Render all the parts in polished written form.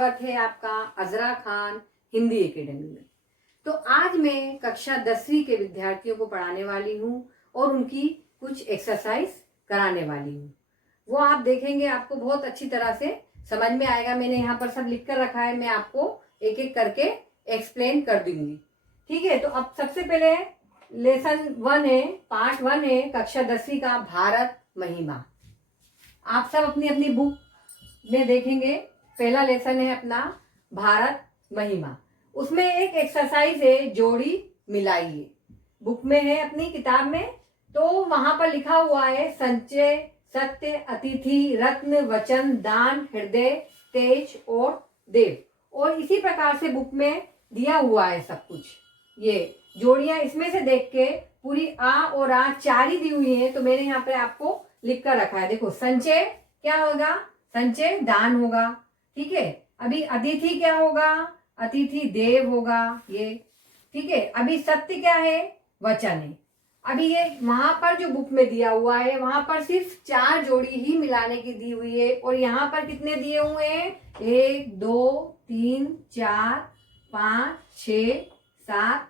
स्वागत है आपका अजरा खान हिंदी एकेडमी में। तो आज मैं कक्षा 10वीं के विद्यार्थियों को पढ़ाने वाली हूँ और उनकी कुछ एक्सरसाइज कराने वाली हूँ। वो आप देखेंगे, आपको बहुत अच्छी तरह से समझ में आएगा। मैंने यहाँ पर सब लिख कर रखा है, मैं आपको एक एक करके एक्सप्लेन कर दूंगी। ठीक है, तो अब सबसे पहले लेसन 1 है, पार्ट 1 है कक्षा 10वीं का, भारत महिमा। आप सब अपनी अपनी बुक में देखेंगे, पहला लेसन है अपना भारत महिमा। उसमें एक एक्सरसाइज है जोड़ी मिलाइए, बुक में है अपनी किताब में। तो वहां पर लिखा हुआ है संचय, सत्य, अतिथि, रत्न, वचन, दान, हृदय, तेज और देव। और इसी प्रकार से बुक में दिया हुआ है सब कुछ। ये जोड़ियां इसमें से देख के पूरी आ और आ 4 ही दी हुई है, तो मैंने यहाँ पे आपको लिख कर रखा है। देखो, संचय क्या होगा? संचय दान होगा। ठीक है, अभी अतिथि क्या होगा? अतिथि देव होगा ये। ठीक है, अभी सत्य क्या है? वचन है। अभी ये वहां पर जो बुक में दिया हुआ है वहां पर सिर्फ 4 जोड़ी ही मिलाने की दी हुई है, और यहाँ पर कितने दिए हुए हैं? 1 2 3 4 5 6 7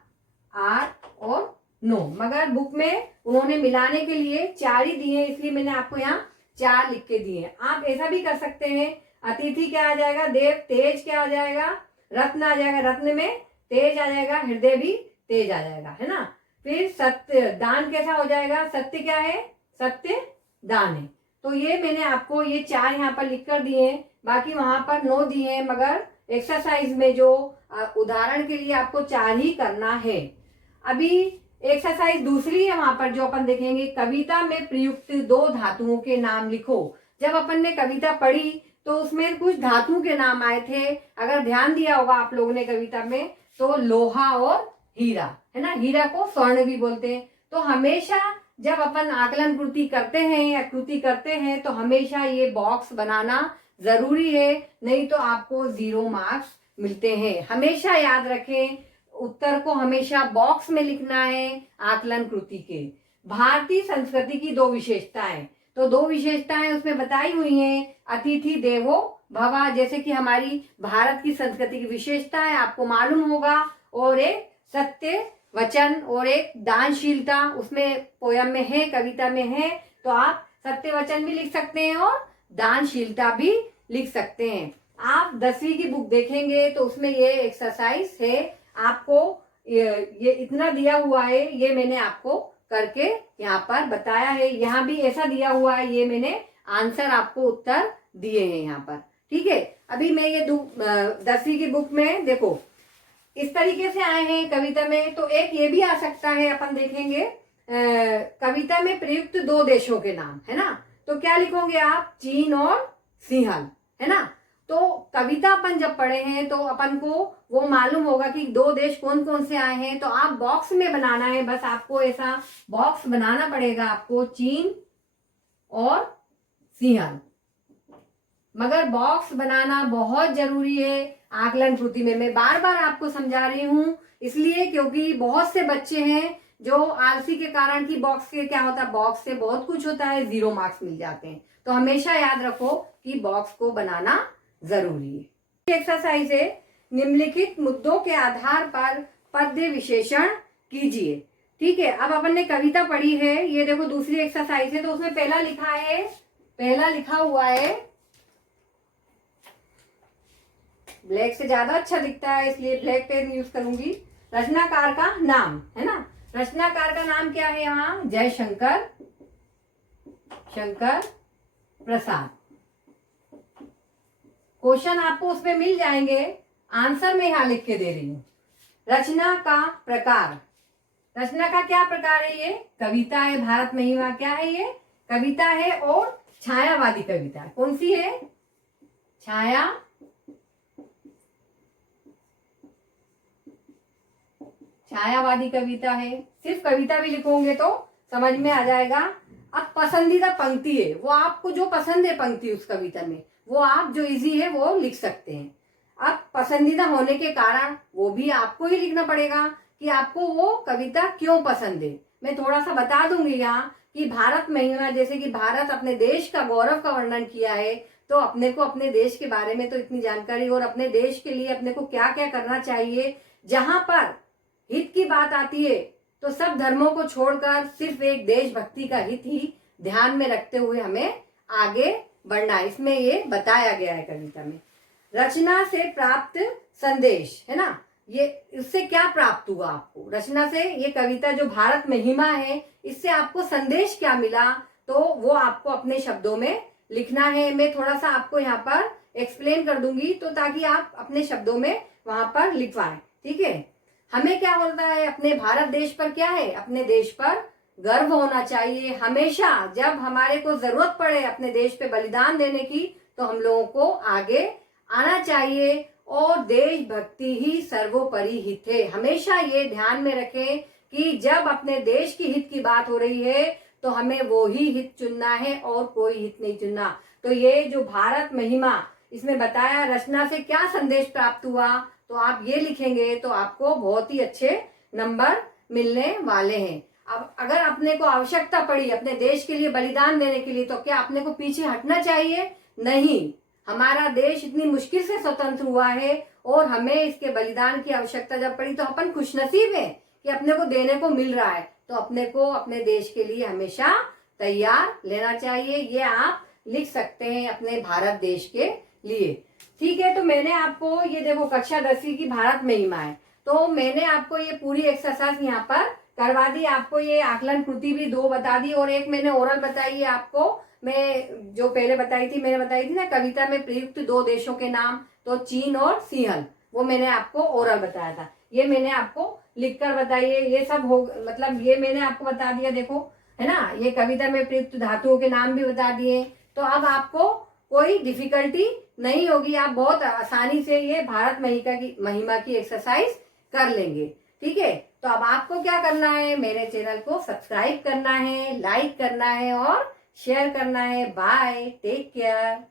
8 और 9। मगर बुक में उन्होंने मिलाने के लिए 4 ही दिए, इसलिए मैंने आपको यहाँ 4 लिख के दिए। आप ऐसा भी कर सकते हैं, अतिथि क्या आ जाएगा? देव। तेज क्या आ जाएगा? रत्न आ जाएगा, रत्न में तेज आ जाएगा, हृदय भी तेज आ जाएगा, है ना। फिर सत्य, दान कैसा हो जाएगा? सत्य क्या है? सत्य दान है। तो ये मैंने आपको ये 4 यहाँ पर लिख कर दिए हैं, बाकी वहां पर 9 दिए हैं, मगर एक्सरसाइज में जो उदाहरण के लिए आपको 4 ही करना है। अभी एक्सरसाइज दूसरी है, वहां पर जो अपन देखेंगे, कविता में प्रयुक्त 2 धातुओं के नाम लिखो। जब अपन ने कविता पढ़ी तो उसमें कुछ धातुओं के नाम आए थे, अगर ध्यान दिया होगा आप लोगों ने कविता में, तो लोहा और हीरा, है ना। हीरा को स्वर्ण भी बोलते हैं। तो हमेशा जब अपन आकलन कृति करते हैं या कृति करते हैं तो हमेशा ये बॉक्स बनाना जरूरी है, नहीं तो आपको 0 मार्क्स मिलते हैं। हमेशा याद रखें, उत्तर को हमेशा बॉक्स में लिखना है आकलन कृति के। भारतीय संस्कृति की 2 विशेषताएं, तो 2 विशेषताएं उसमें बताई हुई हैं, अतिथि देवो भव, जैसे कि हमारी भारत की संस्कृति की विशेषता है, आपको मालूम होगा। और एक सत्य वचन और एक दानशीलता उसमें पोयम में है, कविता में है। तो आप सत्य वचन भी लिख सकते हैं और दानशीलता भी लिख सकते हैं। आप 10वीं की बुक देखेंगे तो उसमें ये एक्सरसाइज है, आपको ये इतना दिया हुआ है, ये मैंने आपको करके यहाँ पर बताया है। यहाँ भी ऐसा दिया हुआ है, ये मैंने आंसर आपको उत्तर दिए हैं यहाँ पर। ठीक है, अभी मैं ये 10वीं की बुक में देखो इस तरीके से आए हैं कविता में। तो एक ये भी आ सकता है, अपन देखेंगे कविता में प्रयुक्त 2 देशों के नाम, है ना। तो क्या लिखोगे आप? चीन और सिंहल, है ना। तो कविता अपन जब पढ़े हैं तो अपन को वो मालूम होगा कि 2 देश कौन कौन से आए हैं। तो आप बॉक्स में बनाना है, बस आपको ऐसा बॉक्स बनाना पड़ेगा आपको, चीन और सिंहल। मगर बॉक्स बनाना बहुत जरूरी है आकलन कृति में। मैं बार बार आपको समझा रही हूँ, इसलिए क्योंकि बहुत से बच्चे हैं जो आलसी के कारण कि बॉक्स के क्या होता है, बॉक्स से बहुत कुछ होता है, 0 मार्क्स मिल जाते हैं। तो हमेशा याद रखो कि बॉक्स को बनाना जरूरी है। एक्सरसाइज है, निम्नलिखित मुद्दों के आधार पर पद्य विशेषण कीजिए। ठीक है, अब अपन ने कविता पढ़ी है, ये देखो दूसरी एक्सरसाइज है। तो उसमें पहला लिखा हुआ है, ब्लैक से ज्यादा अच्छा दिखता है इसलिए ब्लैक पेन यूज करूंगी। रचनाकार का नाम, है ना। रचनाकार का नाम क्या है यहाँ? जयशंकर प्रसाद। क्वेश्चन आपको उसमें मिल जाएंगे, आंसर मैं यहाँ लिख के दे रही हूँ। रचना का प्रकार, रचना का क्या प्रकार है? ये कविता है। भारत महिमा क्या है? ये कविता है और छायावादी कविता। कौन सी है? छायावादी कविता है। सिर्फ कविता भी लिखोगे तो समझ में आ जाएगा। अब पसंदीदा पंक्ति है, वो आपको जो पसंद है पंक्ति उस कविता में, वो आप जो इजी है वो लिख सकते हैं। अब पसंदीदा होने के कारण वो भी आपको ही लिखना पड़ेगा कि आपको वो कविता क्यों पसंद है। मैं थोड़ा सा बता दूंगी यहाँ कि भारत महिमा, जैसे कि भारत अपने देश का गौरव का वर्णन किया है, तो अपने को अपने देश के बारे में तो इतनी जानकारी, और अपने देश के लिए अपने को क्या क्या करना चाहिए, जहां पर हित की बात आती है तो सब धर्मों को छोड़कर सिर्फ एक देशभक्ति का हित ही ध्यान में रखते हुए हमें आगे बढ़ना है। इसमें ये बताया गया है कविता में। रचना से प्राप्त संदेश, है ना, ये इससे क्या प्राप्त हुआ आपको रचना से, ये कविता जो भारत महिमा है, इससे आपको संदेश क्या मिला, तो वो आपको अपने शब्दों में लिखना है। मैं थोड़ा सा आपको यहाँ पर एक्सप्लेन कर दूंगी तो ताकि आप अपने शब्दों में वहां पर लिख पाए। ठीक है, हमें क्या होता है, अपने भारत देश पर क्या है, अपने देश पर गर्व होना चाहिए। हमेशा जब हमारे को जरूरत पड़े अपने देश पे बलिदान देने की, तो हम लोगों को आगे आना चाहिए, और देशभक्ति ही सर्वोपरि हित है। हमेशा ये ध्यान में रखें कि जब अपने देश की हित की बात हो रही है तो हमें वो ही हित चुनना है और कोई हित नहीं चुनना। तो ये जो भारत महिमा इसमें बताया, रचना से क्या संदेश प्राप्त हुआ, तो आप ये लिखेंगे तो आपको बहुत ही अच्छे नंबर मिलने वाले हैं। अब अगर अपने को आवश्यकता पड़ी अपने देश के लिए बलिदान देने के लिए, तो क्या अपने को पीछे हटना चाहिए? नहीं, हमारा देश इतनी मुश्किल से स्वतंत्र हुआ है और हमें इसके बलिदान की आवश्यकता जब पड़ी तो अपन खुशनसीब हैं कि अपने को देने को मिल रहा है। तो अपने को अपने देश के लिए हमेशा तैयार लेना चाहिए। ये आप लिख सकते हैं अपने भारत देश के लिए। ठीक है, तो मैंने आपको ये देखो कक्षा 10वीं की भारत महिमा है, तो मैंने आपको ये पूरी एक्सरसाइज यहाँ पर करवा दी। आपको ये आकलन कृति भी 2 बता दी और एक मैंने ओरल बताई है आपको। मैं जो पहले बताई थी, मैंने बताई थी ना कविता में प्रयुक्त 2 देशों के नाम, तो चीन और सिंहल, वो मैंने आपको ओरल बताया था। ये मैंने आपको लिखकर बताइए, ये सब हो मतलब ये मैंने आपको बता दिया, देखो है ना, ये कविता में प्रयुक्त धातुओं के नाम भी बता दिए। तो अब आपको कोई डिफिकल्टी नहीं होगी, आप बहुत आसानी से ये भारत महिमा की एक्सरसाइज कर लेंगे। ठीक है, तो अब आपको क्या करना है, मेरे चैनल को सब्सक्राइब करना है, लाइक करना है और शेयर करना है। Bye, take care.